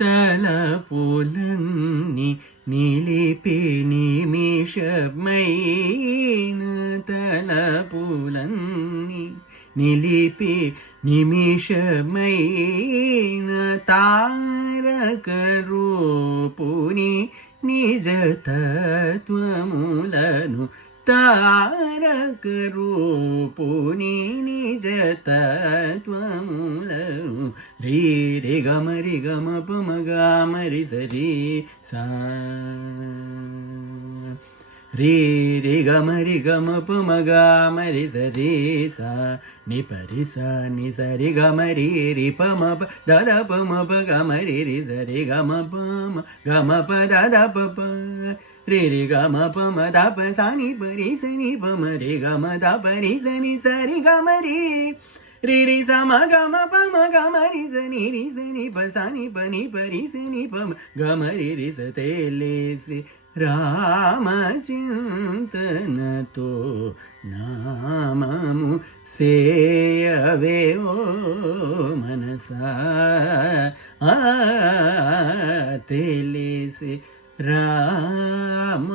తలపులన్నీ నిలిపి నిమిషమైన తలపులన్నీ నిలిపి నిమిషమైన తారక రూపుని నిజతత్వములను తారక రూపుని నిజతత్వములను రీ రే గమ రి గమ పమ గమ రి సరి సా రే రే గమ రి గమ పమ గమ రి సరి సా ని పరి సా ని సరి గమ రి రి పమ ప దద పమ ప గమ రి రి సరి గమ పమ గమ ప దద ప ప రే రే గమ పమ ద ప సా ని ప రి స ని పమ రే గమ ద ప రి స ని స రి గమ రి రి రి స మ గమ పమ గమ రి స ని ప సా ని ప రి స ని పమ గమ రి రి స తే లే శ్రీ రామచింతనతో నామము సేయవే ఓ మనసా తెలిసి రామ